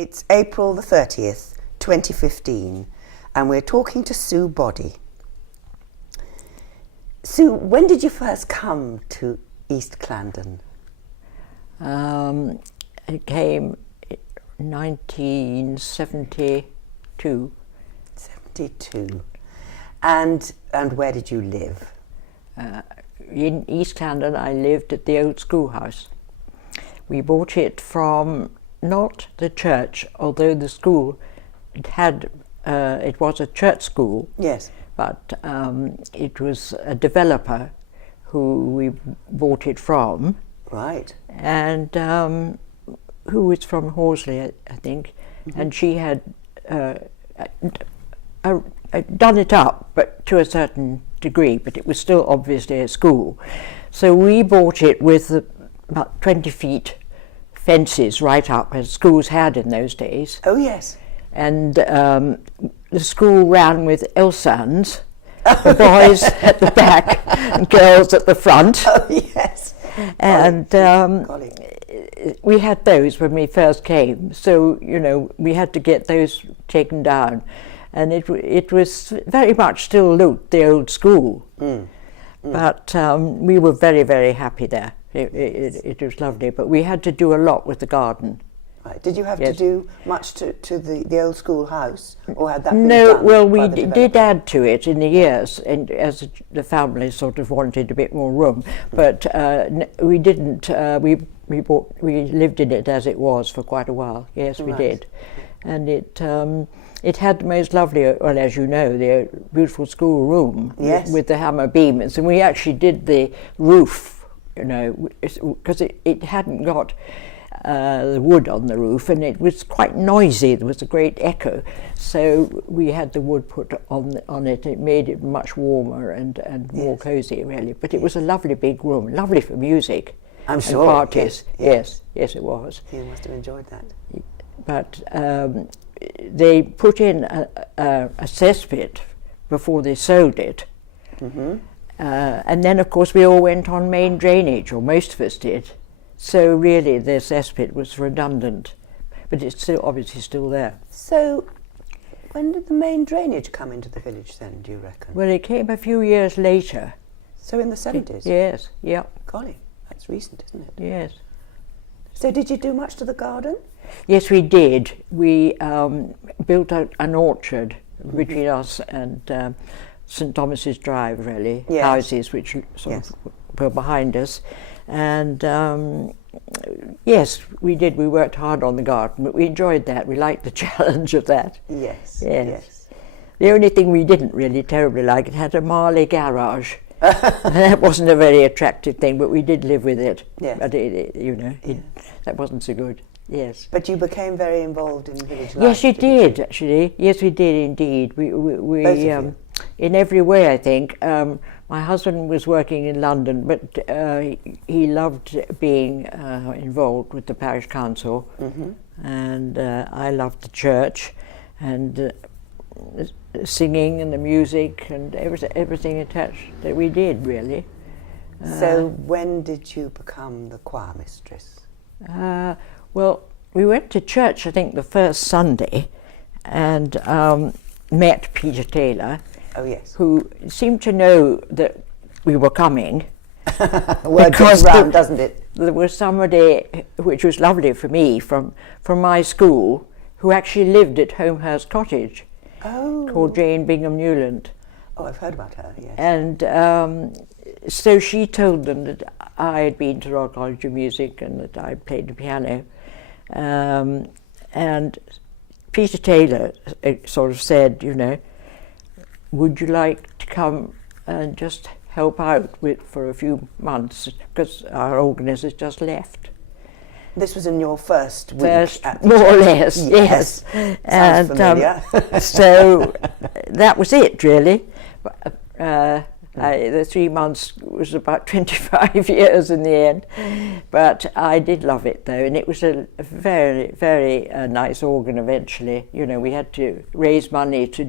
It's April the 30th, 2015, and we're talking to Sue Boddie. Sue, when did you first come to East Clandon? It came 1972. 72. And where did you live? In East Clandon, I lived at the old schoolhouse. We bought it from not the church, although the school it was a church school. Yes. But it was a developer who we bought it from. Right. And who was from Horsley, I think, and she had done it up, but to a certain degree, but it was still obviously a school. So we bought it with about 20 feet fences right up, as schools had in those days. Oh, yes. And the school ran with Elsans, the boys at the back and girls at the front. Oh, yes. And we had those when we first came, so we had to get those taken down, and it was very much still looked the old school. But we were very, very happy there. It was lovely, but we had to do a lot with the garden. Right. Did you have to do much to the old school house, or had that been done? No, well, we by the did add to it in the years, and as the family sort of wanted a bit more room. But we didn't. We lived in it as it was for quite a while. Yes, we did, and it had the most lovely, well, as you know, the beautiful school room with the hammer beams, and we actually did the roof, because it hadn't got the wood on the roof, and it was quite noisy. There was a great echo, so we had the wood put on it. It made it much warmer and more cosy, really. But it was a lovely big room, lovely for music. I'm sure. And parties. Yes, it was. You must have enjoyed that. But they put in a cesspit before they sold it. And then, of course, we all went on main drainage, or most of us did. So really the cesspit was redundant, but it's obviously still there. So when did the main drainage come into the village then, do you reckon? Well, it came a few years later. So in the 70s? Yes, yeah. Golly, that's recent, isn't it? Yes. So did you do much to the garden? Yes, we did. We built an orchard between us and St Thomas's Drive, really, houses which sort of were behind us. And yes, we did. We worked hard on the garden, but we enjoyed that. We liked the challenge of that. Yes. The only thing we didn't really terribly like, it had a Marley garage. That wasn't a very attractive thing, but we did live with it. Yes. But that wasn't so good. Yes. But you became very involved in village life. Yes, you did actually. Yes, we did indeed. We in every way, I think. My husband was working in London, but he loved being involved with the parish council, and I loved the church, and singing and the music and everything attached that we did, really. So when did you become the choir mistress? Well, we went to church, I think, the first Sunday, and met Peter Taylor. Oh, yes. Who seemed to know that we were coming. Word goes round, doesn't it? There was somebody, which was lovely for me, from my school, who actually lived at Homehurst Cottage, called Jane Bingham Newland. Oh, I've heard about her, yes. And so she told them that I had been to Royal College of Music and that I played the piano. And Peter Taylor sort of said, would you like to come and just help out for a few months, because our organist has just left. This was in your first week at the more church. or less, yes. Sounds familiar. So that was it, really. The 3 months was about 25 years in the end, but I did love it though, and it was a very, very nice organ eventually. We had to raise money to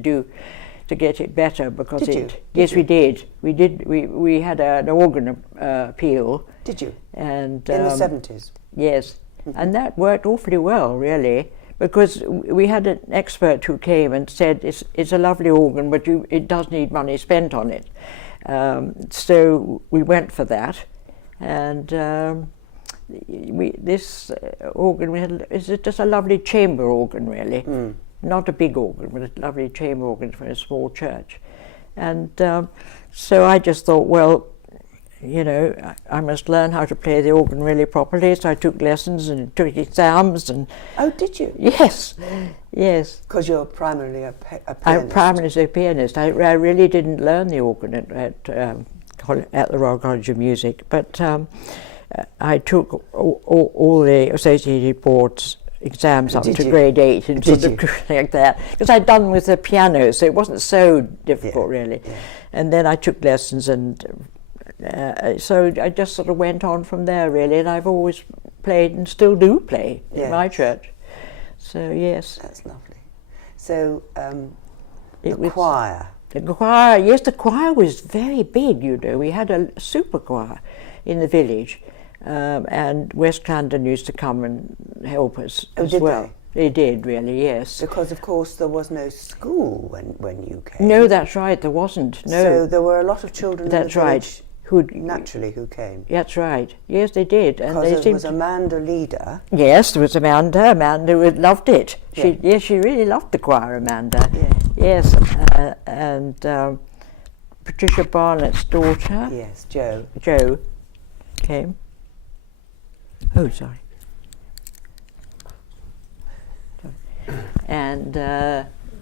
get it better because Yes, we did. We had an organ appeal. Did you? And in the 70s. Yes, and that worked awfully well, really. because we had an expert who came and said it's a lovely organ, but it does need money spent on it. So we went for that, and this organ is just a lovely chamber organ, really. Not a big organ, but a lovely chamber organ for a small church. And so I just thought, well, you know, I must learn how to play the organ really properly. So I took lessons and took exams. And oh, did you? Yes, yes. Because you're primarily a pianist. I'm primarily a pianist. I really didn't learn the organ at the Royal College of Music, but I took all the Associated Boards exams up to grade 8 and sort of like that, because I'd done with the piano, so it wasn't so difficult really. And then I took lessons, and so I just sort of went on from there really, and I've always played and still do play in my church. So yes. That's lovely. So the choir. The choir, yes, the choir was very big, you know. We had a super choir in the village. And West Clarendon used to come and help us as well. They did, really, yes. Because, of course, there was no school when you came. No, that's right, there wasn't, no. So there were a lot of children in the village who came. That's right, yes, they did. And because there was Amanda leader. Yes, there was Amanda. Amanda loved it. She really loved the choir, Amanda. Yes, and Patricia Barnett's daughter. Yes, Jo. Jo came. Oh, sorry. And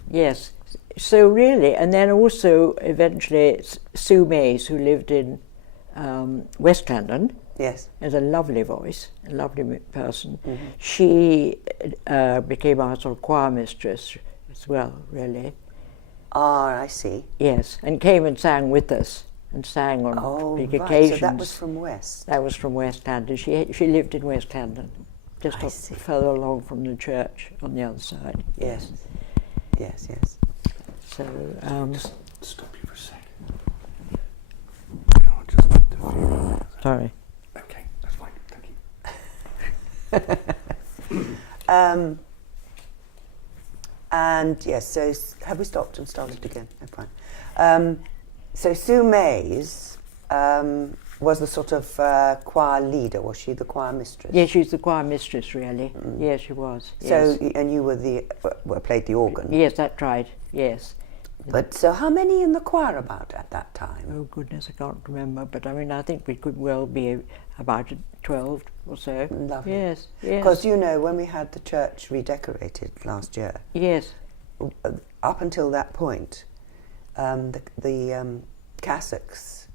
yes, so really, and then also eventually Sue Mays, who lived in West Clarendon, has a lovely voice, a lovely person. She became our sort of choir mistress as well, really. Ah, I see. Yes, and came and sang with us. And sang on big occasions. So that was from West? That was from West Clarendon. She lived in West Clarendon, just further along from the church on the other side. Yes. Yes. So, just stop you for a second. No, sorry. Okay, that's fine. Thank you. And yes, so have we stopped and started again? Oh, fine. So Sue Mays was the sort of choir leader. Was she the choir mistress? Yes, she was the choir mistress, really. Yes, she was. So, yes. And you were played the organ. Yes, that's right. Yes. But so, how many in the choir about at that time? Oh goodness, I can't remember. But I mean, I think we could well be about 12 or so. Lovely. Yes. Because you know, when we had the church redecorated last year. Yes. Up until that point. The cassocks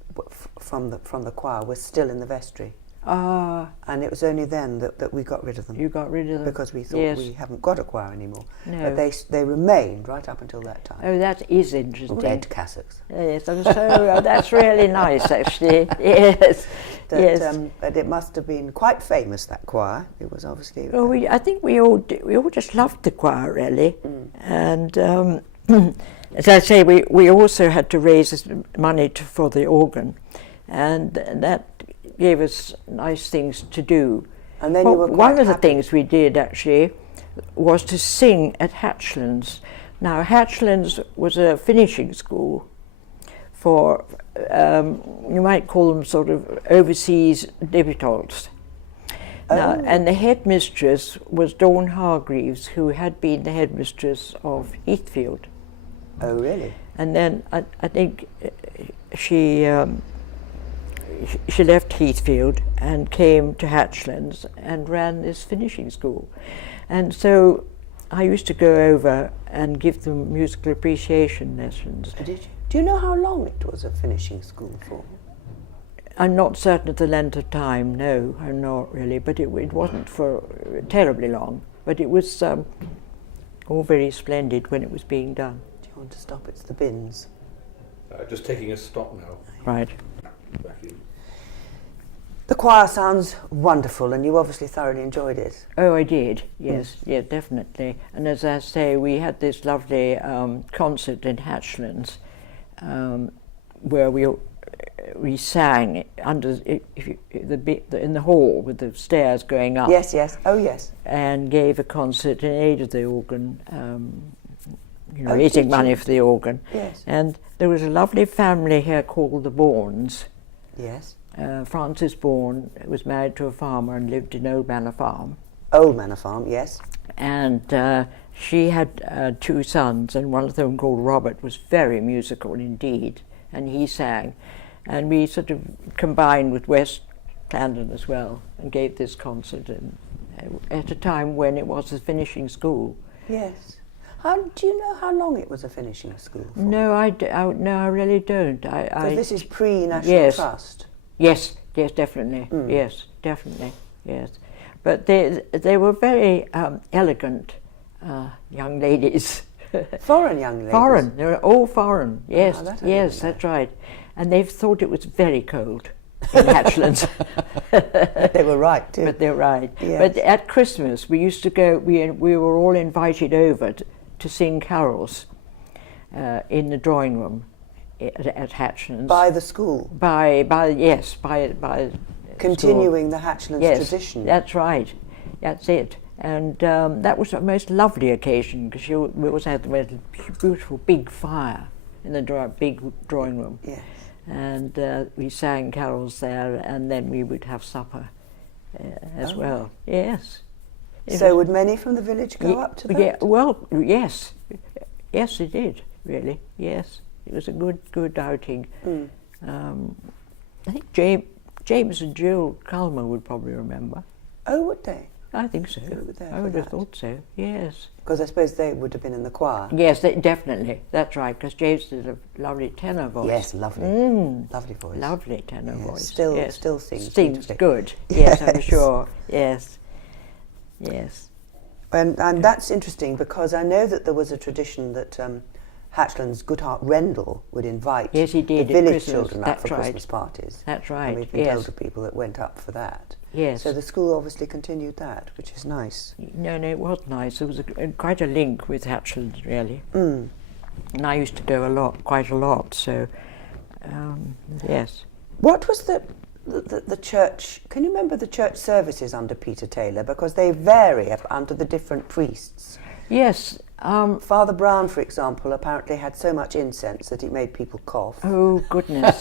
from the choir were still in the vestry. And it was only then that we got rid of them. You got rid of them? Because we thought we haven't got a choir anymore. No. But they remained right up until that time. Oh, that is interesting. Red cassocks. Yes, that's really nice, actually. Yes. But it must have been quite famous, that choir. It was obviously... Well, I think we all just loved the choir, really. And... as I say, we also had to raise money for the organ, and that gave us nice things to do. And then you were quite one of the happy. things we did actually was to sing at Hatchlands. Now Hatchlands was a finishing school for you might call them sort of overseas debutantes. Now, and the headmistress was Dawn Hargreaves, who had been the headmistress of Heathfield. Oh, really? And then I think she left Heathfield and came to Hatchlands and ran this finishing school. And so I used to go over and give them musical appreciation lessons. Did you? Do you know how long it was a finishing school for? I'm not certain of the length of time, no, I'm not really, but it wasn't for terribly long. But it was all very splendid when it was being done. Do you want to stop? It's the bins. Just taking a stop now. Right. Back in. The choir sounds wonderful, and you obviously thoroughly enjoyed it. Oh, I did, yes, yeah, definitely. And as I say, we had this lovely concert in Hatchlands, where we we sang under in the hall with the stairs going up. Yes, yes. Oh, yes. And gave a concert in aid of the organ, Oh, raising did money you? for the organ. Yes. And there was a lovely family here called the Bournes. Yes. Francis Bourne was married to a farmer and lived in Old Manor Farm. Old Manor Farm, yes. And she had 2 sons, and one of them, called Robert, was very musical indeed, and he sang. And we sort of combined with West London as well and gave this concert at a time when it was a finishing school. Yes. Do you know how long it was a finishing school for? No, I really don't. Because this is pre-National Yes. Trust. Yes, definitely. Yes, definitely. Yes, but they were very elegant young ladies. Foreign young ladies. Foreign. They were all foreign. Yes, that I didn't know. that's right. And they thought it was very cold in Hatchlands. They were right too. But they're right. Yes. But at Christmas, we used to go. We were all invited over to sing carols in the drawing room at Hatchlands. By the school. By Continuing the Hatchlands yes, tradition. That's right. That's it. And that was a most lovely occasion because we always had the most beautiful big fire in the big drawing room. Yes. And we sang carols there, and then we would have supper as well. Yes. So would many from the village go up to that? Yeah, well, yes. Yes, it did, really. Yes. It was a good outing. I think James and Jill Culmer would probably remember. Oh, would they? I think so. They were there I for would have that. thought so, yes. Because I suppose they would have been in the choir. Yes, definitely. That's right, because James did a lovely tenor voice. Yes, lovely. Lovely voice. Lovely tenor Yes, voice. still- yes. still sings Sings beautifully. good. Yes, I'm Yes. sure. Yes. Yes. And that's interesting because I know that there was a tradition that Hatchland's Goodhart Rendell would invite Yes, he did, the at village Christmas. children up That's for right. Christmas parties. That's right, And we've been yes. told of people that went up for that. Yes. So the school obviously continued that, which is nice. No, it was nice. There was quite a link with Hatchland, really. And I used to go quite a lot, so yes. What was the church, can you remember the church services under Peter Taylor? Because they vary under the different priests. Yes. Father Brown, for example, apparently had so much incense that it made people cough. Oh goodness!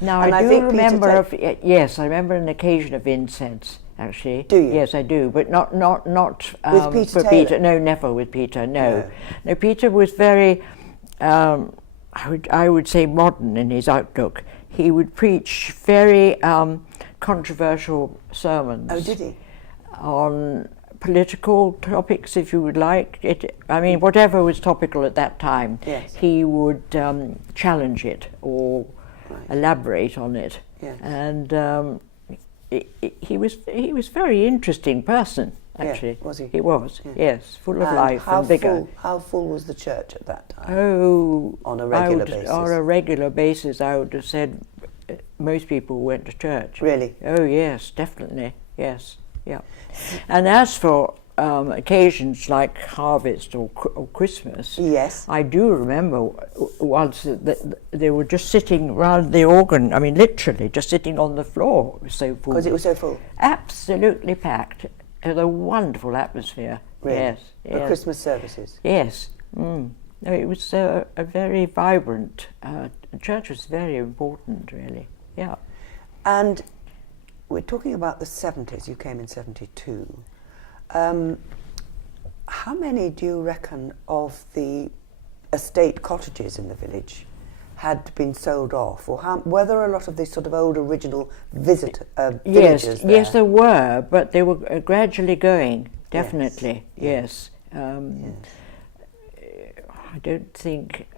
Now And I I do think Peter remember. Yes, I remember an occasion of incense. Actually, Do you? Yes, I do, but not With Peter for Taylor? Peter. No, never with Peter. No. Peter was very, I would say, modern in his outlook. He would preach very controversial sermons. Oh, did he? On political topics, if you would like. Whatever was topical at that time, Yes. he would challenge it or Right. elaborate on it. Yes. And he was a very interesting person, Yeah, actually. was he? He was, Yeah. yes, full of And life and vigour. How full was the church at that time? Oh, On a regular I would, basis? On a regular basis, I would have said most people went to church. Really? Oh yes, definitely. Yes, yeah. And as for occasions like harvest or Christmas, Yes. I do remember once that they were just sitting round the organ. I mean, literally just sitting on the floor. It was so full. Because it was so full. Absolutely packed. It was a wonderful atmosphere. Really? Yes. For yes. Christmas services. Yes. No, it was a very vibrant. Church was very important, really. Yeah. And we're talking about the 70s. You came in 72. How many do you reckon of the estate cottages in the village had been sold off, or were there a lot of these sort of old original villagers Yes, there? yes, there were, but they were gradually going. Definitely, yes. I don't think.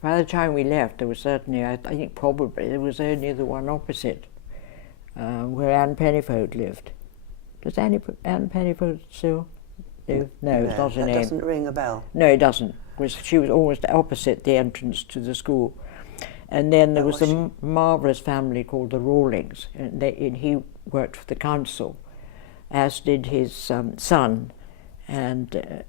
By the time we left, there was certainly, I think probably, there was only the one opposite, where Anne Pennyfold lived. Does Anne Pennyfold still live? No, it's not her that name. doesn't ring a bell. No, it doesn't. She was almost opposite the entrance to the school. And then there was a marvellous family called the Rawlings, and he worked for the council, as did his son. And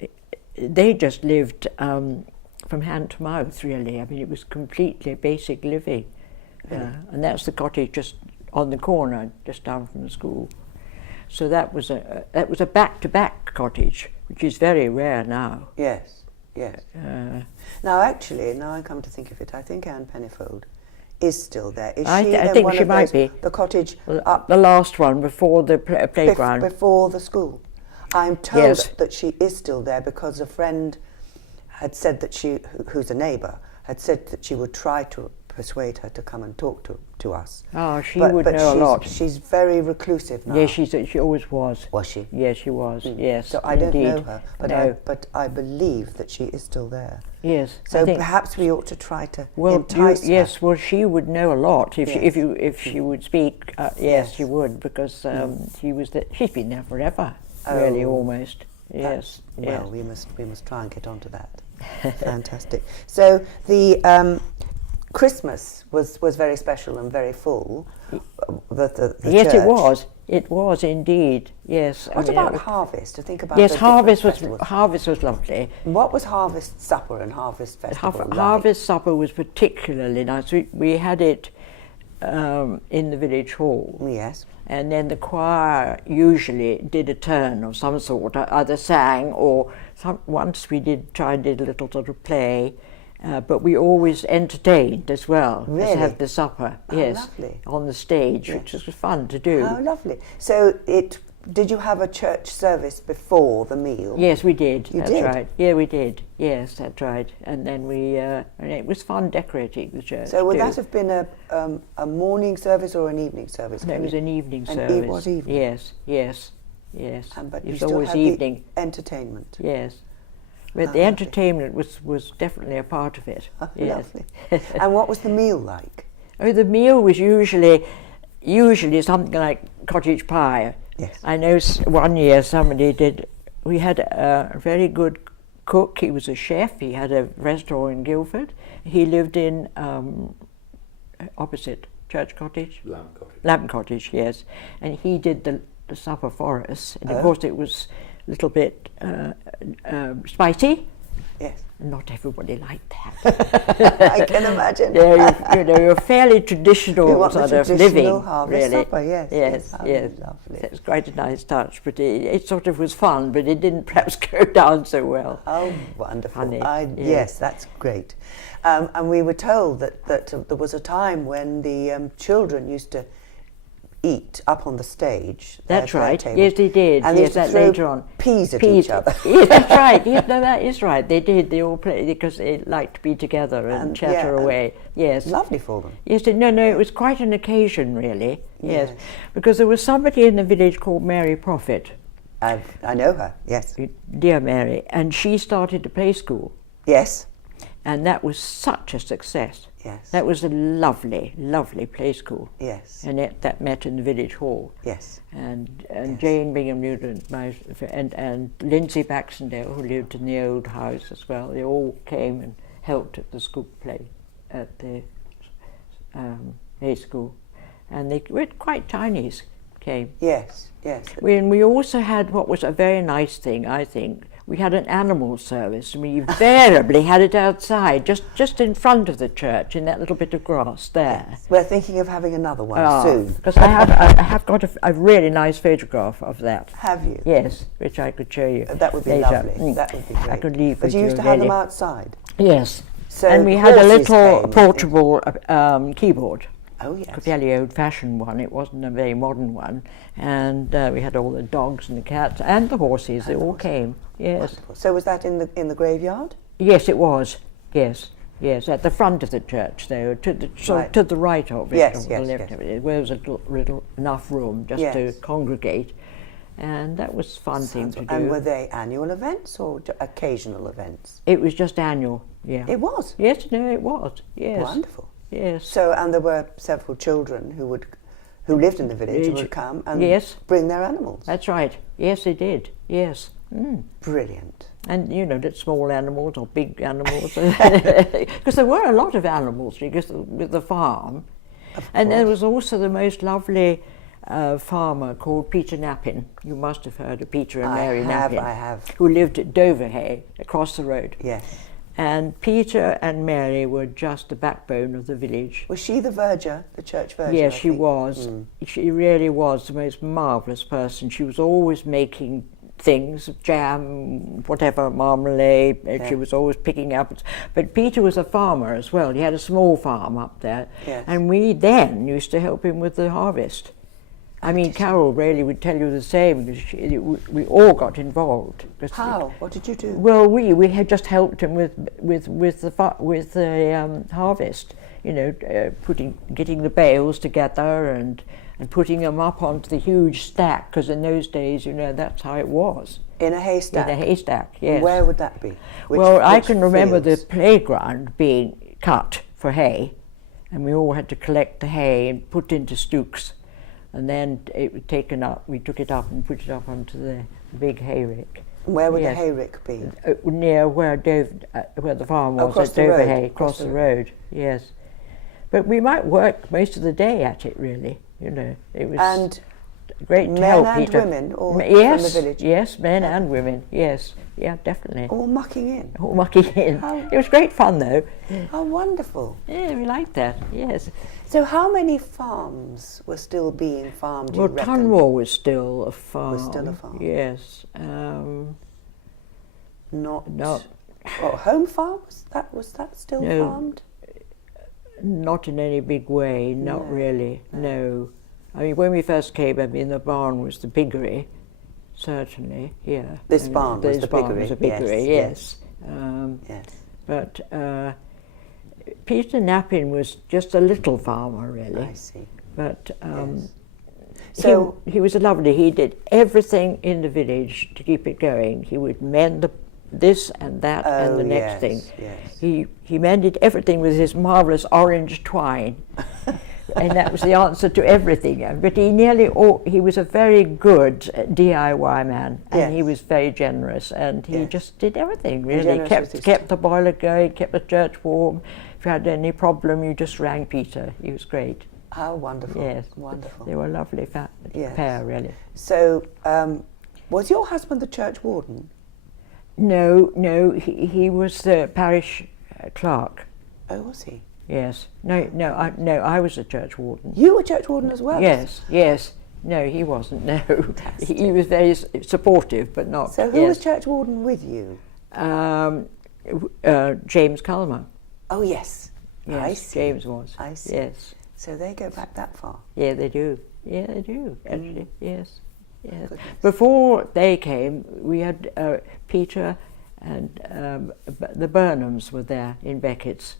they just lived from hand to mouth, really. I mean, it was completely basic living. Really? And that's the cottage just on the corner, just down from the school. So that was a back-to-back cottage, which is very rare now. Yes, yes. Now, actually, now I come to think of it, I think Anne Pennifold is still there. Is I she in think one she of might those, be. the cottage up The last one before the playground. before the school? I'm told Yes. that she is still there because a friend had said that who's a neighbour, had said that she would try to persuade her to come and talk to us. Oh, she would know a lot. She's very reclusive now. Yes, she always was. Was she? Yes, she was. Yes, So I indeed. don't know her, but No. I believe that she is still there. Yes. So I think, perhaps we ought to try to well, entice her. yes. Well, she would know a lot if Yes. if she would speak. Yes, Yes. she would, because she was she's been there forever, really, Oh. almost. Yes. Yes. Well, we must try and get onto that. Fantastic. So the Christmas was very special and very full. The Yes, church. it was. It was indeed. Yes. What I mean, about harvest? To think about Yes, the different harvest was lovely. What was harvest supper and harvest festival like? Harvest supper was particularly nice. We had it in the village hall. Yes. And then the choir usually did a turn of some sort, either sang or once we did a little sort of play, but we always entertained as well. Really? As have the supper, Oh, yes, lovely. on the stage, which was fun to do. How lovely. So did you have a church service before the meal? Yes, we did. You that's did? right. Yeah, we did. Yes, that's right. And then and it was fun decorating the church. So would too. that have been a morning service or an evening service? No, it was an evening And service. it was evening? Yes, yes, yes. But it you was still always had evening. the entertainment. Yes. But Ah, the lovely. entertainment was definitely a part of it. Oh, Yes. lovely. And what was the meal like? Oh, the meal was usually something like cottage pie. Yes. I know one year we had a very good cook. He was a chef. He had a restaurant in Guildford. He lived in opposite Church Cottage. Lamb cottage. Lamb Cottage, yes. And he did the supper for us. And Oh. of course it was a little bit spicy. Yes. Not everybody liked that. I can imagine. You're fairly traditional You want the sort of traditional living, harvest really. supper, yes, Yes, yes. yes. Oh, lovely. So it's quite a nice touch, but it sort of was fun, but it didn't perhaps go down so well. Oh, wonderful. Funny, Yes, that's great. And we were told that there was a time when the children used to eat up on the stage. That's their right. table. Yes, they did. And they Yes, used to that throw later on. peas at each other. Yes, that's right. Yes, no, that is right. They did. They all played because they liked to be together and chatter yeah, away. Yes. Lovely for them. Yes, no, it was quite an occasion, really. Yes. Yes. Because there was somebody in the village called Mary Prophet, I know her. Yes. dear Mary, and she started a play school, Yes. and that was such a success. Yes. That was a lovely, lovely play school. Yes. And that met in the village hall. Yes. And Yes. Jane Bingham Newton, and Lindsay Baxendale, who lived in the old house as well, they all came and helped at the school play, at the play school. And they were quite tinies, came. Yes. Yes. We also had what was a very nice thing, I think. We had an animal service, and we invariably had it outside, just in front of the church, in that little bit of grass there. We're thinking of having another one soon. Because I have got a really nice photograph of that. Have you? Yes, which I could show you. That would be later. lovely. That would be great. I could leave But with you you used to have them really. outside. Yes. So and we had a horses little came, portable keyboard. Oh yes. A fairly old-fashioned one. It wasn't a very modern one, and we had all the dogs and the cats and the horses. They all came. Yes. Wonderful. So was that in the graveyard? Yes, it was. Yes. Yes, at the front of the church, though, to the right of it, Yes, or yes, the left yes. of it, where there was a little enough room just to Yes. congregate, and that was a fun thing to do. And were they annual events or occasional events? It was just annual. Yeah. It was. Yes. No, it was. Yes. Wonderful. Yes. So, and there were several children who lived in the village who would come and Yes. bring their animals. That's right. Yes, they did. Yes. Mm. Brilliant. And that small animals or big animals, because there were a lot of animals because with the farm, and there was also the most lovely farmer called Peter Knappin. You must have heard of Peter and Mary Knappin. I have. Who lived at Doverhay across the road. Yes. And Peter and Mary were just the backbone of the village. Was she the verger, the church verger? Yes, I she think? was. She really was the most marvellous person. She was always making things, jam, whatever, marmalade. Yeah. She was always picking up. But Peter was a farmer as well. He had a small farm up there. Yes. And we then used to help him with the harvest. I mean, Carol really would tell you the same, because we all got involved. How? What did you do? Well, we had just helped him with the harvest. You know, getting the bales together and putting them up onto the huge stack, because in those days, you know, that's how it was. In a haystack? In a haystack, yes. Where would that be? I can remember fields? the playground being cut for hay, and we all had to collect the hay and put into stooks, and then it was taken up. We took it up and put it up onto the big hayrick. Where would Yes. the hayrick be? Near where where the farm was, Across at the Dover road, Hay, across the road. Yes, but we might work most of the day at it. Really, you know, it was And great to men help and Peter. women, all Yes, from the village? yes, men and women. Yes, yeah, definitely. All mucking in? All mucking in. How- It was great fun, though. How wonderful. Yeah, we liked that. Yes. So how many farms were still being farmed, do Well, you reckon? Tunwell was still a farm. Was still a farm. Yes. Not... Not home farm? Was that still No. farmed? not in any big way. Not No, really. No. I mean, when we first came, I mean, the barn was the piggery. Certainly. Yeah. This And barn was the barn piggery, was a piggery. yes, Yes. Yes. But Peter Knappin was just a little farmer, really. I see. But Yes. So, he was lovely. He did everything in the village to keep it going. He would mend this and that and the next yes, thing. yes. He mended everything with his marvellous orange twine. And that was the answer to everything. But he was a very good DIY man, and he Yes. was very generous, and he Yes. just did everything, And really. generous with his Kept the boiler going, kept the church warm. If you had any problem, you just rang Peter. He was great. How wonderful. Yes. Wonderful. They were a lovely Yes. pair, really. So, was your husband the church warden? No, he was the parish clerk. Oh, was he? Yes. No, I was the church warden. You were church warden as well? Yes. No, he wasn't. No, he was very supportive, but not. So who was church warden with you? James Culmer. Oh, yes. Yes, I see. James was. I see. Yes. So they go back that far? Yeah, they do. Yeah, they do. Actually, yes. Yes. Goodness. Before they came, we had Peter and the Burnhams were there in Beckett's,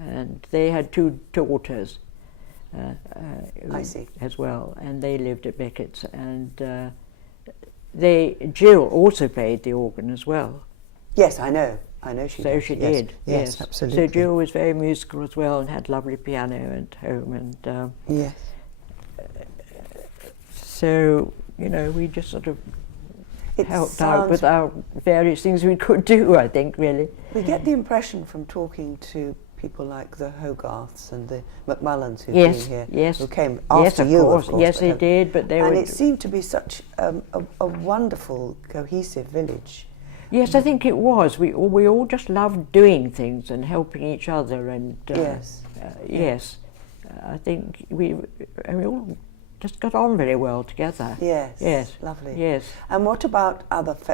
and they had two daughters. I see. As well, and they lived at Beckett's, and Jill also played the organ as well. Yes, I know. I know she did. So she Yes. did. Yes, absolutely. So Jill was very musical as well, and had lovely piano at home, and Yes. so you know we just sort of It helped out sounds- with our various things we could do. I think really. We get the impression from talking to people like the Hogarths and the Macmullans who've Yes, been here, yes. who came Yes, after of you, course. of course. Yes, but they have- did, but they and were. it seemed to be such a wonderful, cohesive village. Yes, I think it was. We all just loved doing things and helping each other, and Yes. yes, I think we all just got on very well together. Yes. Yes. Lovely. Yes. And what about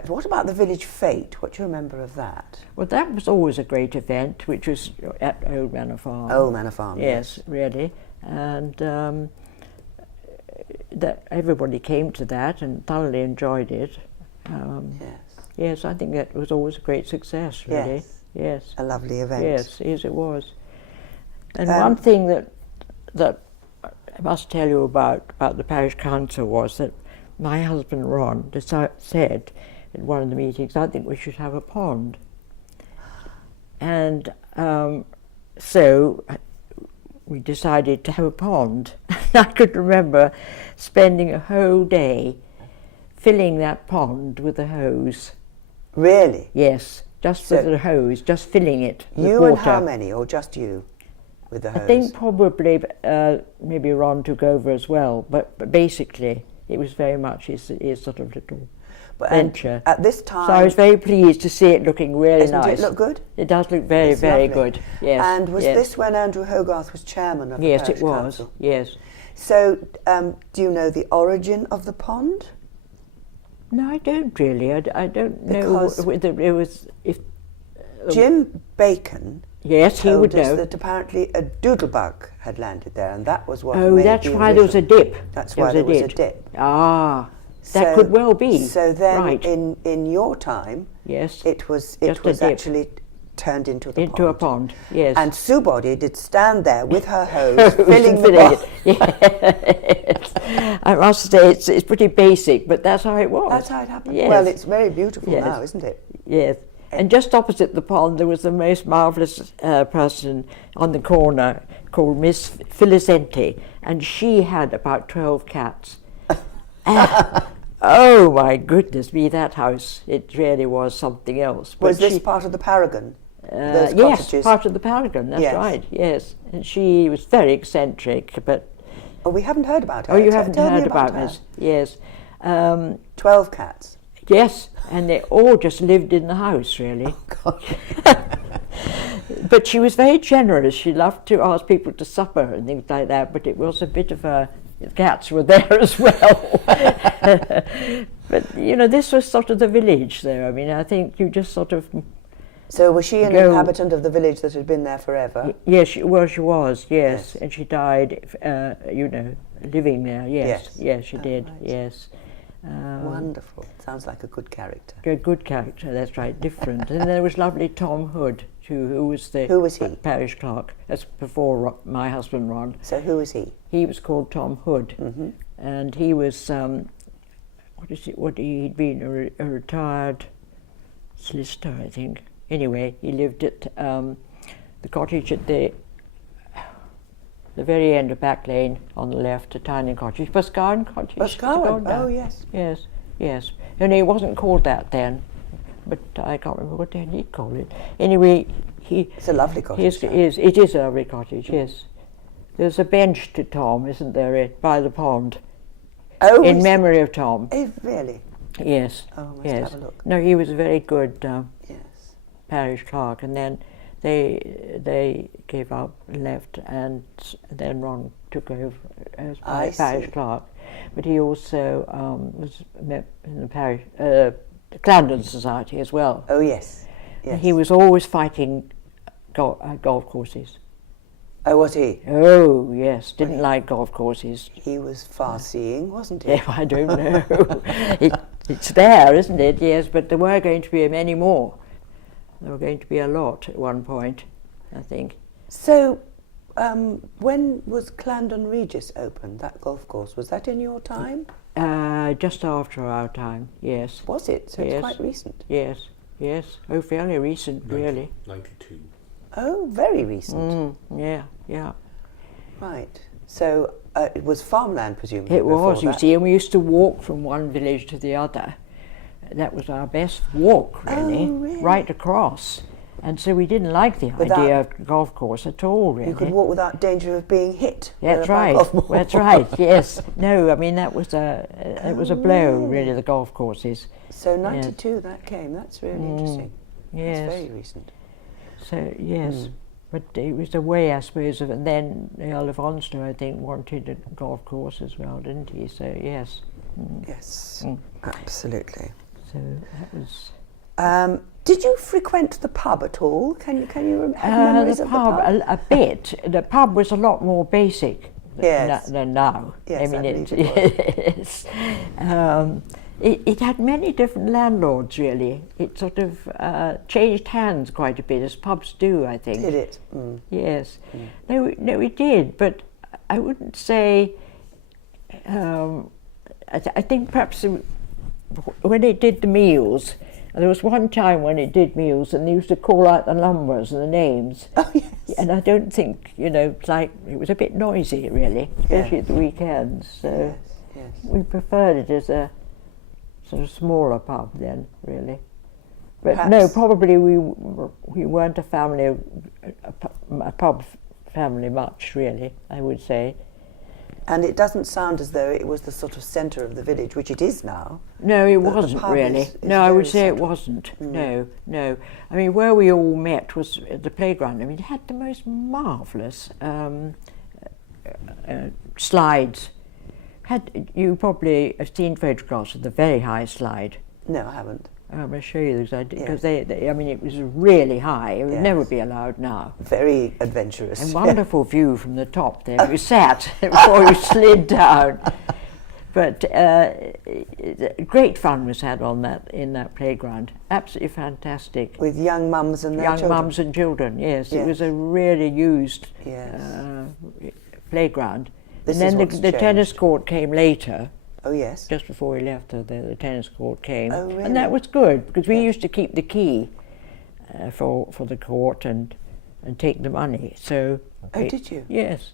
what about the village fete? What do you remember of that? Well, that was always a great event, which was at Old Manor Farm. Old Manor Farm. Yes, really, and that everybody came to that and thoroughly enjoyed it. Yes. Yes, I think that was always a great success. Really. Yes. Yes. A lovely event. Yes, it was. And one thing that I must tell you about the parish council was that my husband Ron said at one of the meetings, I think we should have a pond. And so we decided to have a pond. I could remember spending a whole day filling that pond with a hose. Really? Yes, just with a hose, just filling it with You water. and how many, or just you with the hose? I think probably maybe Ron took over as well, but basically it was very much his sort of little. venture. At this time, So I was very pleased to see it looking really Isn't nice. it look good? It does look very, It's very lovely. good. Yes. And was yes. this when Andrew Hogarth was chairman of the Yes, parish it was. council? Yes. So, do you know the origin of the pond? No, I don't really. I don't know Because whether it was. If Jim Bacon yes, he told would us know. that apparently a doodlebug had landed there, and that was what Oh, made that's the why there was a original. dip. That's why there was a dip. Ah, that So- could well be. So then, right. in your time, Yes. it was Just a dip. actually turned into the Into a pond. Yes. And Sue Boddie did stand there with her hose, filling the Filling pond. it. Yes. I must say it's pretty basic, but that's how it was. That's how it happened. Yes. Well, it's very beautiful Yes. now, isn't it? Yes. And just opposite the pond, there was the most marvellous person on the corner called Miss Felicente, and she had about 12 cats. Oh my goodness me, that house! It really was something else. Was But this part of the Paragon? Those yes, cottages? part of the Paragon. That's Yes. right. Yes, and she was very eccentric, but Oh, we haven't heard about her. oh, you Tell- haven't tell me heard about her. this? Yes. 12 cats. Yes, and they all just lived in the house, really. God. But she was very generous. She loved to ask people to supper and things like that, but it was a bit of a... The cats were there as well. But, you know, this was sort of the village there. I mean, I think you just sort of... So was she an Go- inhabitant of the village that had been there forever? Yes, she was, yes. Yes. And she died, you know, living there, yes. Yes. Yes, she Oh, did, right. yes. Wonderful. Sounds like a good character. Good character, that's right, different. And there was lovely Tom Hood, who was the Who was he? parish clerk. That's before my husband Ron. So who was he? He was called Tom Hood, Mm-hmm. and he was he'd been a retired solicitor, I think. Anyway, he lived at the cottage at the very end of Back Lane on the left, a tiny cottage, Boscawen Cottage. Boscawen. Down. Oh, yes. Yes. Only it wasn't called that then, but I can't remember what they did call it. Anyway, It's a lovely cottage. it is a lovely cottage, yes. There's a bench to Tom, isn't there, by the pond, Oh, in is- memory of Tom. really? Yes. Oh, I must yes. have a look. No, he was a very good Yes. parish clerk, and then they gave up, left, and then Ron took over as I parish see. clerk. But he also was in the parish, Clarendon Society as well. Oh, yes. Yes. He was always fighting golf courses. Oh, was he? Oh, yes, didn't like golf courses. He was far-seeing, wasn't he? Yeah, I don't know. It's there, isn't it? Yes, but there were going to be many more. There were going to be a lot at one point, I think. So, when was Clarendon Regis opened, that golf course? Was that in your time? Just after our time, yes. Was it? So Yes. it's quite recent. Yes. Oh, fairly recent, really. 92. Oh, very recent. Yeah. Right. So it was farmland, presumably. It was, before you that. see, and we used to walk from one village to the other. That was our best walk, really, Oh, really? right across. And so we didn't like the Without- idea of golf course at all, really. You could walk without danger of being hit. That's by a right. golf ball. That's right. Yes. No, I mean that was a blow, really. The golf courses. So 92, that came. That's really interesting. Yes. That's very recent. So yes, but it was a way, I suppose. And then Earl of Onslow, I think, wanted a golf course as well, didn't he? So yes. Yes, absolutely. So that was. Did you frequent the pub at all? Can you have memories The of pub, the pub? a bit. The pub was a lot more basic Yes. than now. Yes, I mean, I believe it was. yes. It had many different landlords, really. It sort of changed hands quite a bit, as pubs do, I think. Did it? Yes. No, it did, but I wouldn't say... I think perhaps when it did the meals, there was one time when it did meals and they used to call out the numbers and the names. Oh, yes. And I don't think, it's like, it was a bit noisy, really, especially at the weekends. So Yes. we preferred it as a sort of smaller pub then, really. But no, Perhaps- probably we weren't a family, a pub family much, really, I would say. And it doesn't sound as though it was the sort of centre of the village, which it is now. No, it The wasn't pub really. is No, I would very say it central. wasn't. No, no. I mean, where we all met was at the playground. I mean, it had the most marvellous slides. You probably have seen photographs of the very high slide. No, I haven't. I'm going to show you those because Yeah. I mean, it was really high. It would Yes. never be allowed now. Very adventurous. A wonderful view from the top there. You sat before you slid down. But great fun was had in that playground. Absolutely fantastic. With young mums and their Young children. mums and children, yes. It Yes. was a really used Yes. playground. This and is then what's the tennis changed. court came later. Oh, yes. Just before we left, the tennis court came. Oh, really? And that was good, because we Yeah. used to keep the key for the court and take the money. So. Oh, did you? Yes.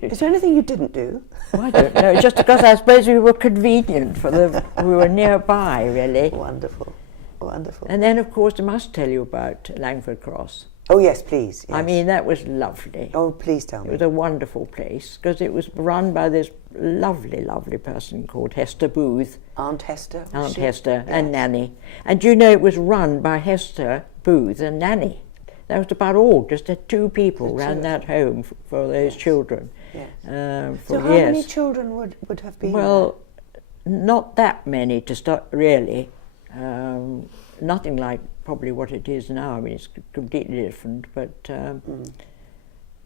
Is there anything you didn't do? I don't know, just because I suppose we were convenient we were nearby, really. Wonderful. Wonderful. And then, of course, I must tell you about Langford Cross. Oh, yes, please. I yes. mean, that was lovely. Oh, please tell It me. was a wonderful place, because it was run by this lovely, lovely person called Hester Booth, Aunt Hester? was Aunt she? Hester, and Yes. Nanny. And you know, it was run by Hester Booth and Nanny. That was about all, just the two people The two ran of that home for those Yes. children. Yes. For So how years. many children would have been Well, not that many to start, really. Nothing like probably what it is now. I mean, it's completely different, but there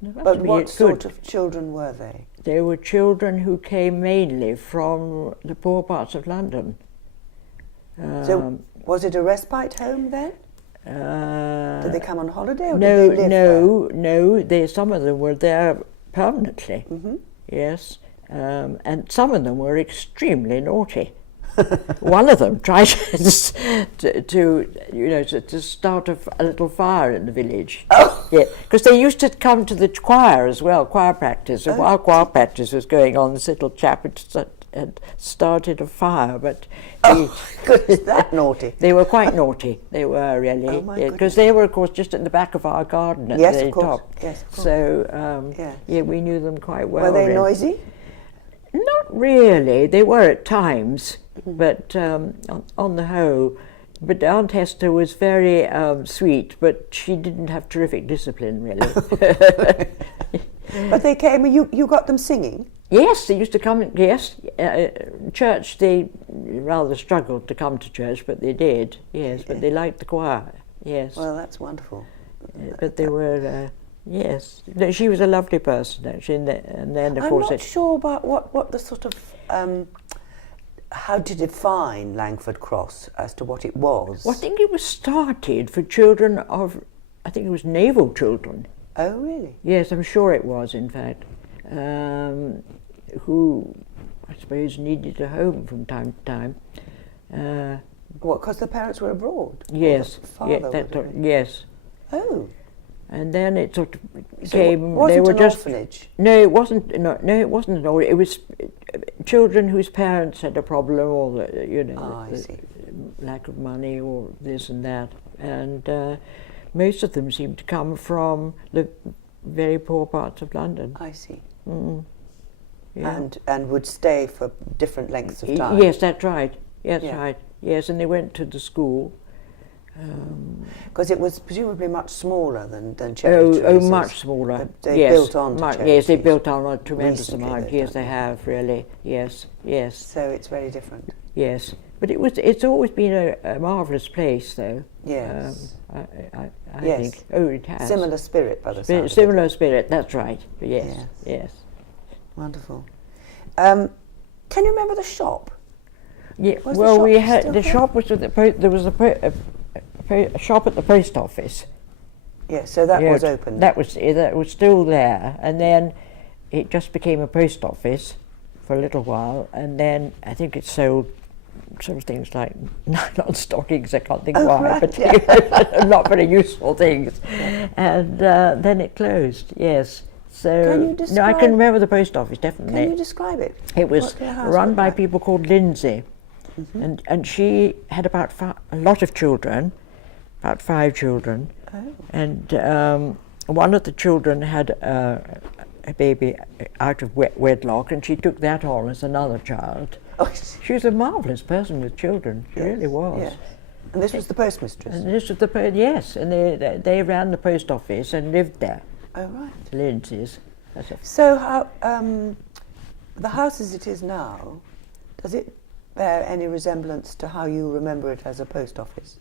must But be what good. sort of children were they? They were children who came mainly from the poor parts of London. So was it a respite home then? Did they come on holiday or No, did they live no. Some of them were there permanently. Yes, and some of them were extremely naughty. One of them tried to start a little fire in the village. Oh. Yeah, because they used to come to the choir as well, choir practice. And while choir practice was going on, this little chap had started a fire, but Oh, goodness, that naughty. they were quite naughty. They were really, Oh, my because they were, of course, just at the back of our garden at Yes, the of course. top. Yes, of course. So Yes. yeah, we knew them quite well. Were they really. noisy? Not really. They were at times, but on the whole. But Aunt Hester was very sweet, but she didn't have terrific discipline, really. But they came and you got them singing? Yes, they used to come. Yes, church. They rather struggled to come to church, but they did. Yes, but they liked the choir. Yes, Well, that's wonderful. but they were. Yes, no, she was a lovely person actually, and then of I'm course not sure about what the sort of how to define Langford Cross as to what it was. Well, I think it was started for children of, I think it was naval children. Oh, really? Yes, I'm sure it was, in fact, who I suppose needed a home from time to time. What, because the parents were abroad? Or Yes, the father would have been? yes. Oh. And then it sort of So came. wasn't they were an just orphanage? no, it wasn't. No, it wasn't an orphanage. It was children whose parents had a problem, or I see. lack of money, or this and that. And most of them seemed to come from the very poor parts of London. I see. Yeah. And would stay for different lengths of time? Yes, that's right. Yes, Yeah. right. Yes, and they went to the school. Because it was presumably much smaller than Cherry Oh, Trees. much smaller. They yes, built on to Cherry yes, they Trees. built on a tremendous Recently amount. they've Yes, done they that. have really. Yes, yes, So it's very different. yes. But it's always been a marvellous place, though. Yes. I Yes. think. Oh, it has. Similar spirit by the sound of it. Similar spirit. That's right. Yes, Yes. yes. Wonderful. Can you remember the shop? Yeah. Was the well, we shop had still the there? shop was at there was a shop at the post office. Yes, so that Yeah, was open. That was still there, and then it just became a post office for a little while, and then I think it sold sort of things like nylon stockings. I can't think Oh, why, right, but yeah. not very useful things. And then it closed. Yes. So Can you no, I describe- can remember the post office definitely. Can you describe it? It was What the house run looked by like? people called Lindsay, and she had about a lot of children, about 5 children, Oh. and one of the children had a baby out of wedlock, and she took that on as another child. Oh, She was a marvellous person with children. She really was. Yes. And this was the postmistress? And this was yes, and they ran the post office and lived there. Oh, right. The Lindsays. So how, the house as it is now, does it bear any resemblance to how you remember it as a post office?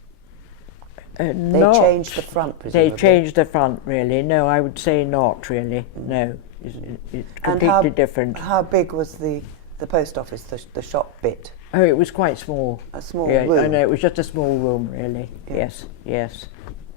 They changed the front, presumably. They changed the front, really. No, I would say not, really. No, it's completely different. How big was the post office, the shop bit? Oh, it was quite small. A small room? I know, it was just a small room, really. Yeah. Yes,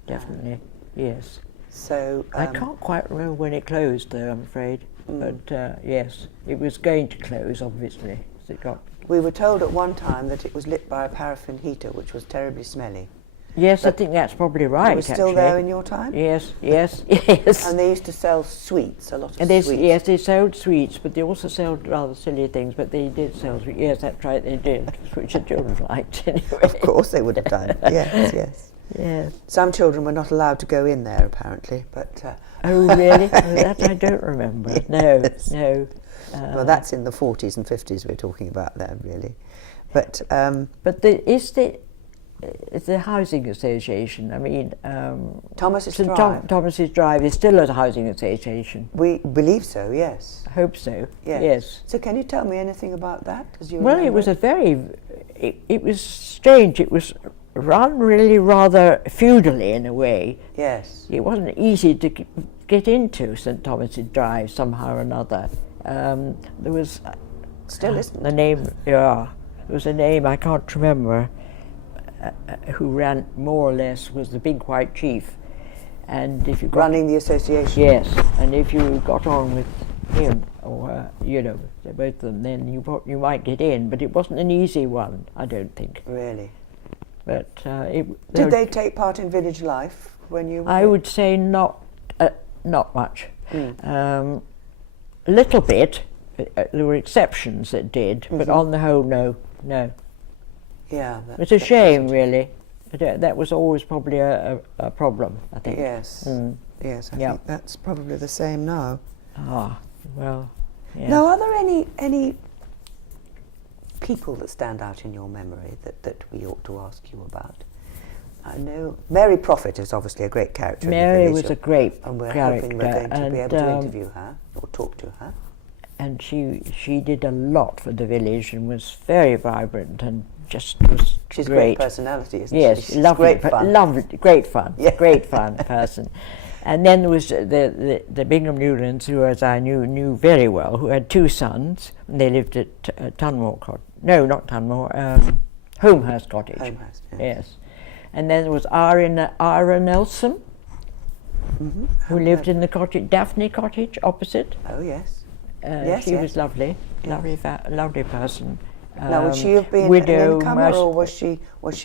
definitely, yes. So I can't quite remember when it closed, though, I'm afraid. But yes, it was going to close, obviously. As it got. We were told at one time that it was lit by a paraffin heater, which was terribly smelly. Yes, I think that's probably right. It was still there in your time? Yes. And they used to sell sweets, a lot of and sweets. Yes, they sold sweets, but they also sold rather silly things, but they did sell sweets. Yes, that's right, they did, which the children liked anyway. Of course they would have done, yes. Yes. Some children were not allowed to go in there, apparently, but... Oh, really? Oh, that I don't remember. No, Yes. no. Well, that's in the 40s and 50s we're talking about there, really. But it's the housing association. I mean, Thomas's St. Drive. Thomas's Drive is still a housing association. We believe so, yes. I hope so. Yes. Yes. So can you tell me anything about that? Well, it was it was strange. It was run really rather feudally in a way. Yes. It wasn't easy to get into St. Thomas's Drive somehow or another. There was Still isn't. the name. Yeah, there was a name I can't remember. Who ran more or less was the big white chief, and if you got Running the association. yes, and if you got on with him or both of them, then you might get in. But it wasn't an easy one, I don't think. Really. But Did they take part in village life when you were I there? would say not much. A little bit. There were exceptions that did, but on the whole, no. Yeah. It's a shame, really. That was always probably a problem, I think. Yes. Yes, I Yeah. think that's probably the same now. Ah, well, yes. Now, are there any people that stand out in your memory that we ought to ask you about? I know Mary Prophet is obviously a great character in Mary the village, was a great and we're character, hoping we're going to be able to and, interview her or talk to her. And she did a lot for the village and was very vibrant and just was She's a great. great personality, isn't Yes, she? She's lovely, great fun. lovely, great fun, Yeah. great fun person. And then there was the Bingham Newlands, who, as I knew very well, who had two sons, and they lived at Tunmore Cottage. No, not Tunmore, Homehurst Cottage. Homehurst, yes. Yes. And then there was Ira Nelson, who lived in the cottage, Daphne Cottage, opposite. Oh, yes. She was lovely, lovely person. Now, would she have been an widow, incomer, or was she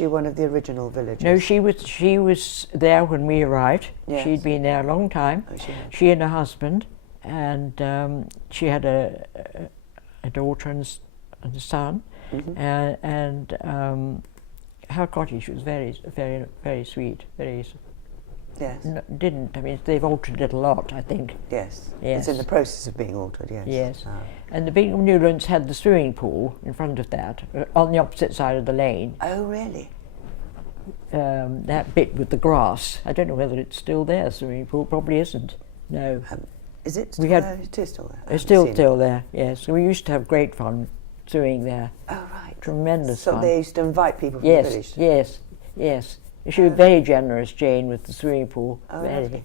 one of the original villagers? No, she was there when we arrived. Yes. She'd been there a long time. Oh, she had. She and her husband, and she had a daughter and a son, and her cottage was very, very, very sweet. Very. Yes. I mean, they've altered it a lot, I think. Yes. Yes. It's in the process of being altered. Yes. Yes. Ah. And the Bingham Newlands had the swimming pool in front of that, on the opposite side of the lane. Oh, really? That bit with the grass. I don't know whether it's still there, swimming pool. Probably isn't. No. Is it? We Still had- there? It is still there. I It's haven't seen still there, yes. We used to have great fun swimming there. it. Oh, right. Tremendous So fun. they used to invite people from the Yes, village. yes. She was very generous, Jane, with the swimming pool. Oh, Very. lovely.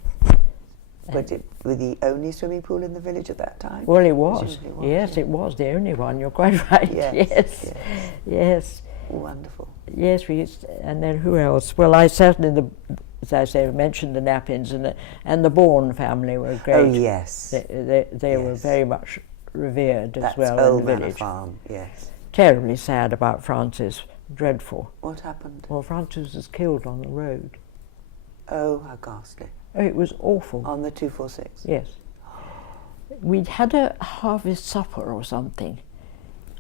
But it were the only swimming pool in the village at that time? Well, it was. Presumably it was, Yes, it was the only one. You're quite right. Yes, Yes. Wonderful. Yes, and then who else? Well, I certainly, as I say, mentioned the Nappins and the Bourne family were great. Oh, yes. They were Yes. very much revered as That's well Old in the Manor village. Farm, yes. Terribly sad about Francis. Dreadful. What happened? Well, Francis was killed on the road. Oh, how ghastly. Oh, it was awful. On the 246? Yes. We'd had a harvest supper or something,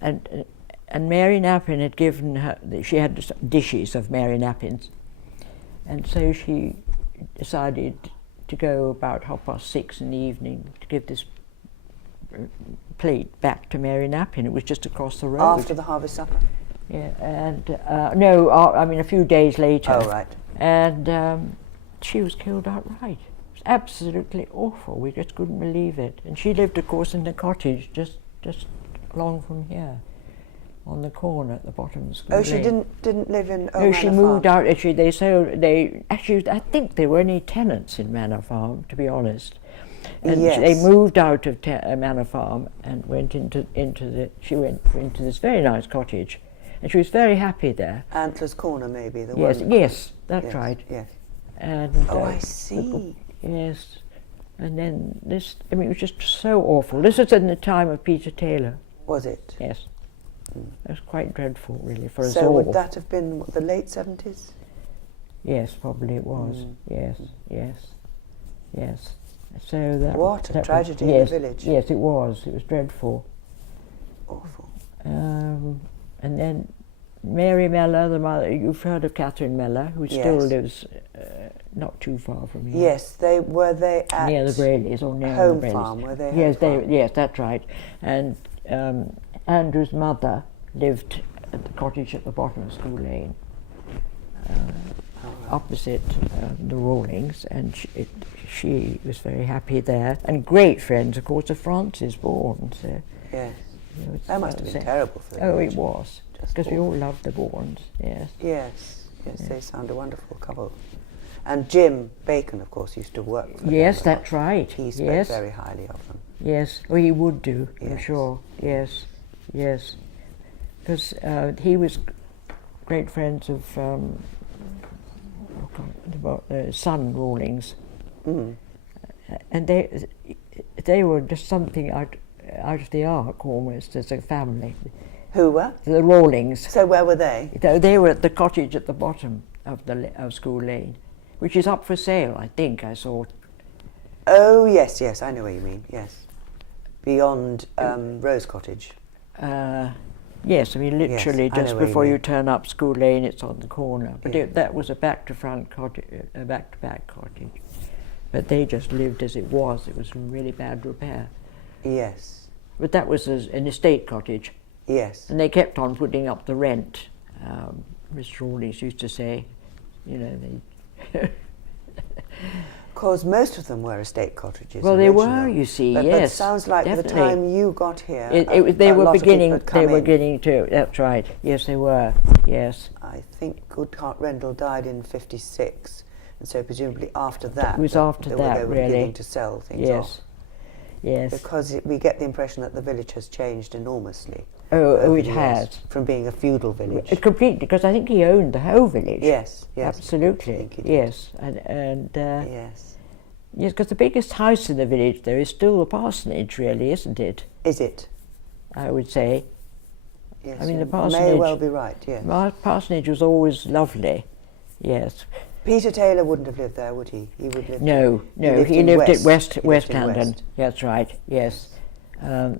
and Mary Nappin had given her, she had dishes of Mary Nappins, and so she decided to go about 6:30 in the evening to give this plate back to Mary Nappin. It was just across the road. After the harvest supper? Yeah, and no, I mean a few days later. Oh, right. And she was killed outright. It was absolutely awful. We just couldn't believe it. And she lived, of course, in the cottage just along from here, on the corner at the bottom of the school. Oh, she didn't live in No, she moved out. Actually, I think there were any tenants in Manor Farm, to be honest. And yes. they moved out of Manor Farm and went into this very nice cottage, and she was very happy there. Antlers Corner, maybe. Yes, that's yes, right. Yes. And I see. Yes, and then this. I mean, it was just so awful. This was in the time of Peter Taylor. Was it? Yes. It was quite dreadful, really, for us So all. would that have been the late 70s? Yes, probably it was. Yes. So that. What a that tragedy was, in yes, the village. Yes, it was. It was dreadful. Awful. And then Mary Mellor, the mother. You've heard of Catherine Mellor, who still lives not too far from here. Yes, they at near the Brayleys or near Home the Brayleys. Farm, were they? Yes, Home Farm? yes, that's right. And Andrew's mother lived at the cottage at the bottom of School Lane, opposite the Rawlings, and she was very happy there. And great friends, of course, of Frances Bourne. So, yes. you know, That must have been terrible for them. Oh, it was, Just because we awful. all loved the Bournes. Yes. Yes, they sound a wonderful couple. And Jim Bacon, of course, used to work for them. Yes, that's right. He spoke very highly of them. Yes, well, he would do, I'm Yes. sure. Yes. Because he was great friends of son Rawlings, and they were just something out of the ark almost as a family. Who were? The Rawlings. So where were they? They were at the cottage at the bottom of School Lane, which is up for sale, I think. I saw. Oh yes, I know what you mean. Yes, beyond Rose Cottage. Yes, I mean literally Yes, I know just what you before you mean. turn up School Lane, it's on the corner. But Yes. that was a back-to-front cottage, a back-to-back cottage. But they just lived as it was. It was in really bad repair. Yes. But that was an estate cottage, Yes. and they kept on putting up the rent. Mr. Rawlings used to say, you know, they. Because most of them were estate cottages. Well, they original. were, you see. But yes, it sounds like definitely. the time you got here, they a were lot of people beginning. had come They were in. beginning to. That's right. Yes, they were. Yes. I think Goodhart Rendell died in '56, and so presumably after that, It was after they that, were really. beginning to sell things off. Yes. Because we get the impression that the village has changed enormously. Oh, over it the years, has. From being a feudal village. Completely, because I think he owned the whole village. Yes. Absolutely. I think he did. Yes, and Yes. yes, because the biggest house in the village, though, is still the parsonage, really, isn't it? Is it? I would say. Yes. I mean, the you parsonage. may well be right. Yes. Our parsonage was always lovely. Yes. Peter Taylor wouldn't have lived there, would he? He would live. No, he in lived at West He lived in London. West. That's right. Yes. The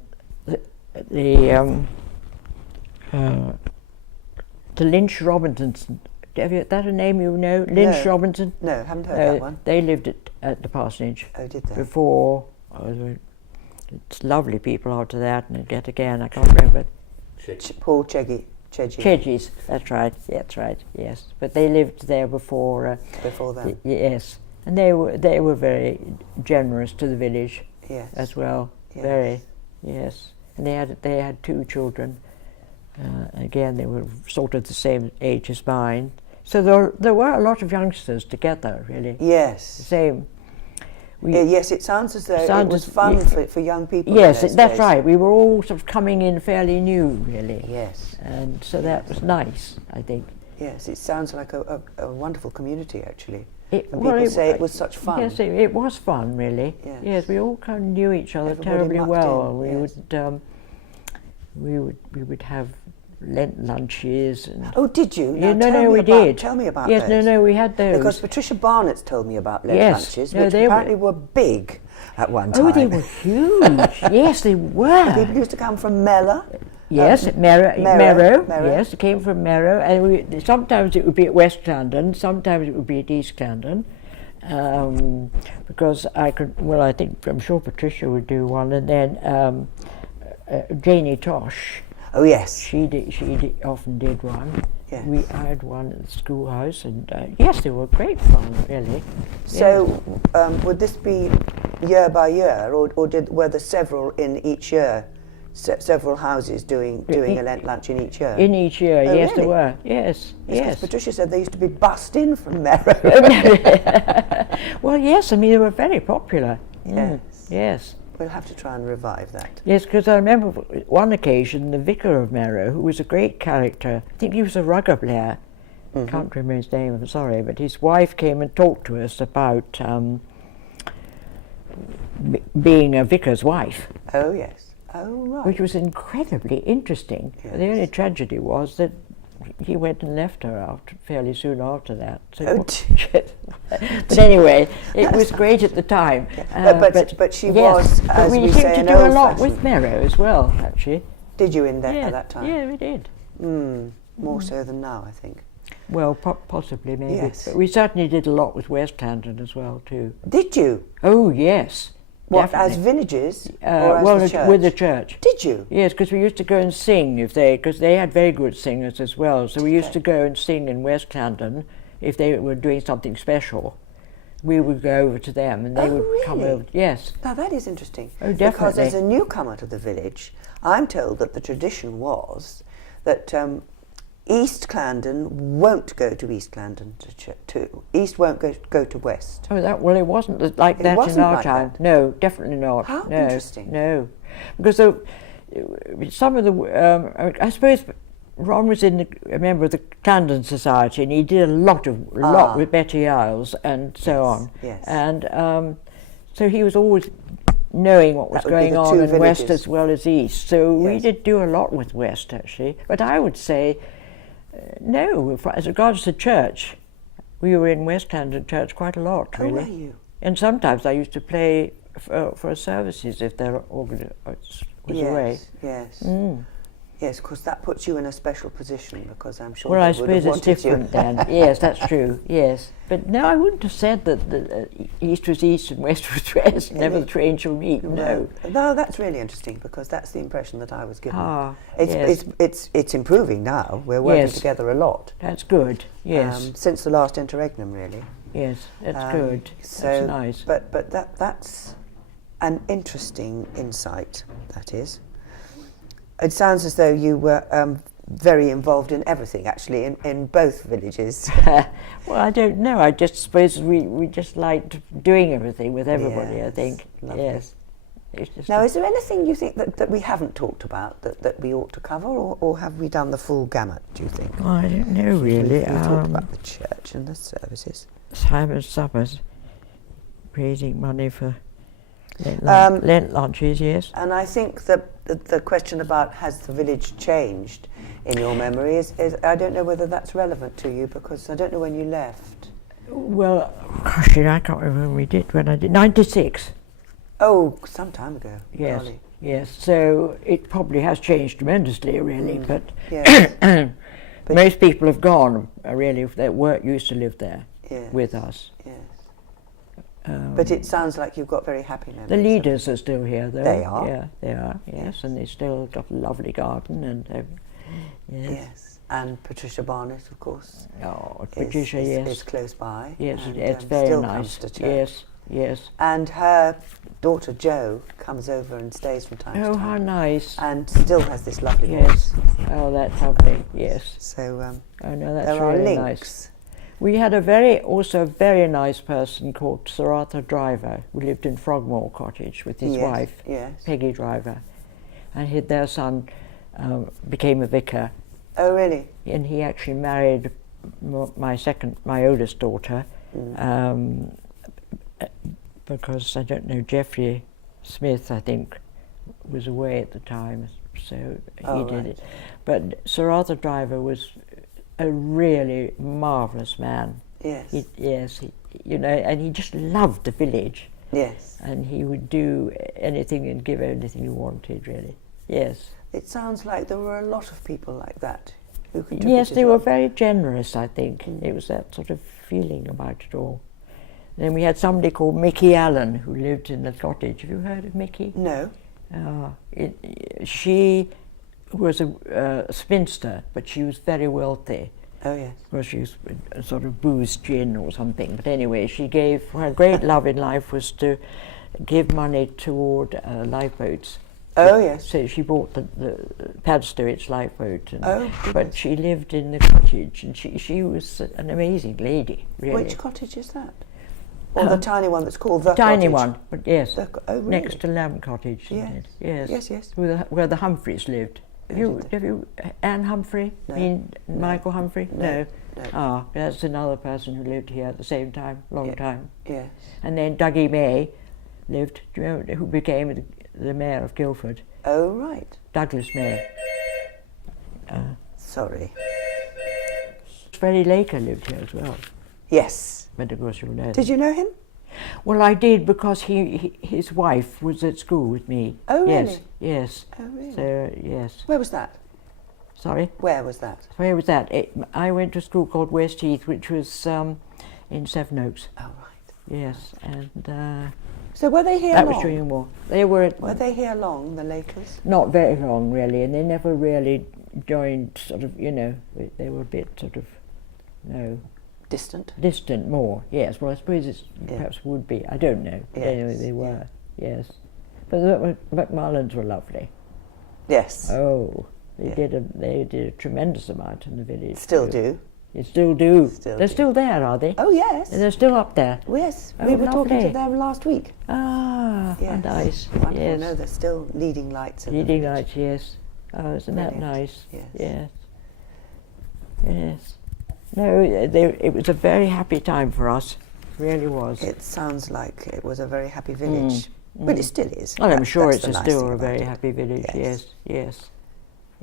Lynch Robinsons. Have you, that a name you know? Lynch No. Robinson. No, haven't heard that one. They lived at the parsonage. Oh, did they? Before. It's lovely people after that, and yet again I can't remember. Paul Cheggy. Chedgies. That's right. Yes, but they lived there before. Before them. Yes, and they were very generous to the village. Yes. As well. Yes. Very. Yes, and they had 2 children. Again, they were sort of the same age as mine. So there were a lot of youngsters together, really. Yes. Same. Yes, it sounds as though it was fun for young people. Yes, in those that's days. right. We were all sort of coming in fairly new, really. Yes. And so that was nice, I think. Yes, it sounds like a wonderful community, actually. Well, People say it was such fun. Yes, it was fun, really. Yes. We all kind of knew each other Everybody terribly mucked well. in, We would have Lent lunches. And Oh, did you? Yeah, Now, we did. Tell me about yes, those. no, we had those. Because Patricia Barnett's told me about Lent Yes. lunches, No, which they apparently were big at one time. Oh, they were huge. Yes, they were. People used to come from Mellor. Yes, Merrow. Merrow. Yes, it came from Merrow, and sometimes it would be at West London, sometimes it would be at East London, because I could. Well, I'm sure Patricia would do one, and then Janie Tosh. Oh yes. She often did one. Yes. I had one at the schoolhouse, and yes, they were great fun, really. So, would this be year by year, or were there several in each year? Several houses doing a Lent lunch in each year? In each year, Oh, yes, really? there were. Yes, yes. Patricia said they used to be bussed in from Merrow. Well, yes, I mean, they were very popular. Yes. Yes. We'll have to try and revive that. Yes, because I remember one occasion, the vicar of Merrow, who was a great character, I think he was a rugger player, can't remember his name, I'm sorry, but his wife came and talked to us about being a vicar's wife. Oh yes. Oh right. Which was incredibly interesting. Yes. The only tragedy was that he went and left her fairly soon after that. So Oh, but anyway, it was great at the time. But she yes, was, but as we we seemed say, to an do a lot old-fashioned- with Merrow as well, actually. Did you at that time? Yeah, we did. More so than now, I think. Well, possibly, maybe. Yes. But we certainly did a lot with West London as well, too. Did you? Oh, yes. What, definitely. as villages or as well, the church? with the church. Did you? Yes, because we used to go and sing because they had very good singers as well. So we used to go and sing in West London if they were doing something special. We would go over to them and they would come really? over. Yes. Now that is interesting. Oh, Because definitely. as a newcomer to the village, I'm told that the tradition was that East Clarendon won't go to East Clarendon to East won't go to West. Oh, it wasn't like It that wasn't in our like time. that? No, definitely not. How no, interesting. No, because some of the, I suppose Ron was a member of the Clarendon Society, and he did a lot with Betty Isles and so on. Yes. And so he was always knowing what was That would be going the on two in West villages. as well as East. So we Yes. did do a lot with West, actually. But I would say, no, as regards the church, we were in West London Church quite a lot, Oh, really. were you? And sometimes I used to play for services if their organ was away. Yes. Mm. Yes, of course, that puts you in a special position because I'm sure Well, they I would have suppose it's wanted different you. then. Yes, that's true. Yes, but no, I wouldn't have said that East was East and West was West. Never the twain shall meet. No. No, that's really interesting because that's the impression that I was given. Ah, yes. It's improving now. We're working Yes. together a lot. That's good. Yes, Since the last interregnum, really. yes, that's good. So, That's nice. But that's an interesting insight. That is. It sounds as though you were very involved in everything, actually, in both villages. Well, I don't know. I just suppose we just liked doing everything with everybody. I Yes, think. lovely. Yes. It's just Now, is there anything you think that we haven't talked about that we ought to cover, or have we done the full gamut, do you think? I don't know really. We talked about the church and the services. Simon Summers raising money for Lent lunches, yes. And I think that the question about has the village changed in your memory is I don't know whether that's relevant to you because I don't know when you left. Well, gosh, I can't remember when I did. 96. Oh, some time ago. Yes, golly. yes. So it probably has changed tremendously, really. But Yes. most people have gone, really, that used to live there Yes. with us. Yes. But it sounds like you've got very happy memories. The leaders are still here, though. They are? Yeah, they are, yes. And they still got a lovely garden and yes. Yes. And Patricia Barnett, of course. Oh, is- Patricia, is, yes. is close by. Yes, and, it's very still nice. Comes to church. Yes, yes. And her daughter Jo comes over and stays from time to Oh, time. how nice. And still has this lovely Yes. voice. Oh, that's lovely, yes. So Oh, no, that's there are really links. nice. We had also a very nice person called Sir Arthur Driver, who lived in Frogmore Cottage with his Yes, wife, yes. Peggy Driver. And their son became a vicar. Oh, really? And he actually married my oldest daughter, because I don't know, Geoffrey Smith, I think, was away at the time, so he did it. But Sir Arthur Driver was a really marvellous man. Yes. And he just loved the village. Yes. And he would do anything and give anything you wanted, really. Yes. It sounds like there were a lot of people like that who Yes, contributed they a were lot. very generous, I think. It was that sort of feeling about it all. Then we had somebody called Mickey Allen who lived in the cottage. Have you heard of Mickey? No. She was a spinster, but she was very wealthy. Oh, yes. Well, she was a sort of booze gin or something. But anyway, she gave, her great love in life was to give money toward lifeboats. Oh, yes. So she bought the Padstowitz lifeboat. And, Oh, but goodness. she lived in the cottage, and she was an amazing lady, really. Which cottage is that? Or the tiny one that's called the Tiny cottage? one, but yes. Oh, really? Next to Lamb Cottage. Yes. Isn't it? Yes. Yes, yes. Where the Humphreys lived. Have you Anne Humphrey? No. No. Michael Humphrey? No. No. Ah, that's another person who lived here at the same time, long time. Yes. And then Dougie May lived, do you remember, who became the mayor of Guildford? Oh, right. Douglas May. Sorry. Freddie Laker lived here as well. Yes. But of course you'll know. Did you know him? Well, I did because his wife was at school with me. Oh, really? Yes, yes. Oh, really? So, yes. Where was that? Sorry? Where was that? Where was that? I went to a school called West Heath, which was in Sevenoaks. Oh, right. Yes, and So were they here that long? was during the war. They were Were they here long, the Lakers? not very long, really, and they never really joined. Sort of, you know, they were a bit sort of, Distant? distant more. Yes. Well, I suppose it perhaps would be. I don't know. But anyway, Yes, they were. Yes. But the Macmillans were lovely. Yes. Oh, they Yeah. did a tremendous amount in the village. Still too. do. They still do. Still They're do. still there, are they? Oh, yes. They're still up there. Yes. Oh, We were talking to lovely. them last week. Ah, Yes. nice. Wonderful. Yes. No, they're still leading lights. in the Leading village. lights, yes. Oh, isn't that Brilliant. nice? Yes. Yes. Yes. No, it was a very happy time for us. Really was. It sounds like it was a very happy village. But it still is. Well, I'm That- sure that's it's the nice still thing a about very it. happy village. Yes. Yes, yes,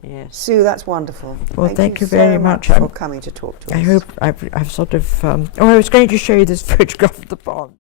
yes. Sue, that's wonderful. Well, thank you so very much. for coming to talk to us. I hope I've sort of. I was going to show you this photograph of the pond.